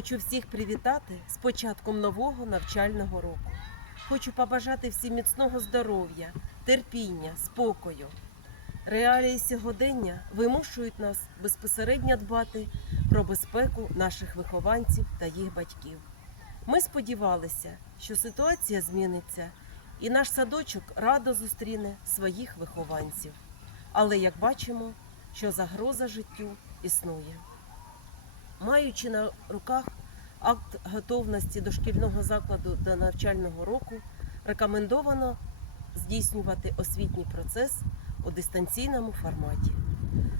Хочу всіх привітати з початком нового навчального року. Хочу побажати всім міцного здоров'я, терпіння, спокою. Реалії сьогодення вимушують нас безпосередньо дбати про безпеку наших вихованців та їх батьків. Ми сподівалися, що ситуація зміниться, і наш садочок радо зустріне своїх вихованців. Але як бачимо, що загроза життю існує. Маючи на руках акт готовності дошкільного закладу до навчального року, рекомендовано здійснювати освітній процес у дистанційному форматі.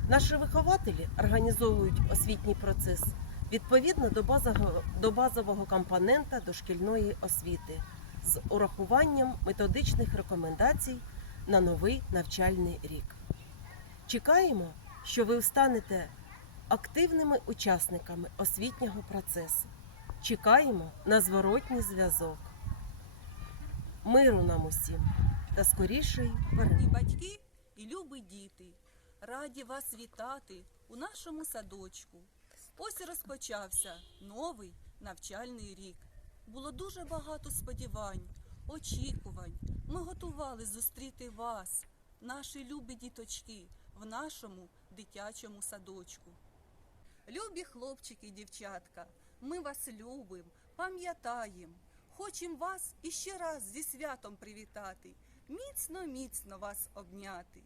Наші вихователі організовують освітній процес відповідно до базового, до базового компонента дошкільної освіти з урахуванням методичних рекомендацій на новий навчальний рік. Чекаємо, що ви станете активними учасниками освітнього процесу. Чекаємо на зворотній зв'язок. Миру нам усім та скорішої перемоги. І батьки, і любі діти, раді вас вітати у нашому садочку. Ось розпочався новий навчальний рік. Було дуже багато сподівань, очікувань. Ми готували зустріти вас, наші любі діточки, в нашому дитячому садочку. Любі хлопчики і дівчатка, ми вас любимо, пам'ятаємо. Хочемо вас іще раз зі святом привітати, міцно, міцно вас обняти.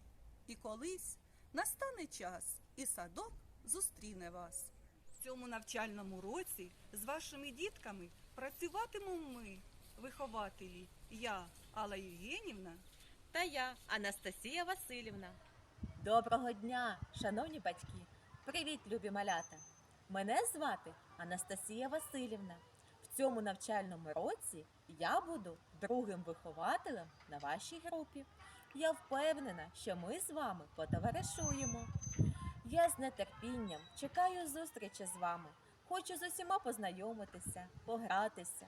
І колись настане час, і садок зустріне вас. В цьому навчальному році з вашими дітками працюватимемо ми, вихователі, я, Алла Євгенівна. Та я, Анастасія Васильівна. Доброго дня, шановні батьки! Привіт, любі малята! Мене звати Анастасія Васильівна. В цьому навчальному році я буду другим вихователем на вашій групі. Я впевнена, що ми з вами потоваришуємо. Я з нетерпінням чекаю зустрічі з вами. Хочу з усіма познайомитися, погратися.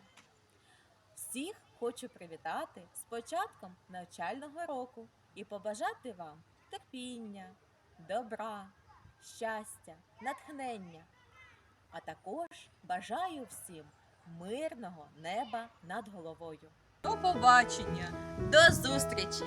Всіх хочу привітати з початком навчального року і побажати вам терпіння, добра, щастя, натхнення. А також бажаю всім мирного неба над головою. До побачення! До зустрічі!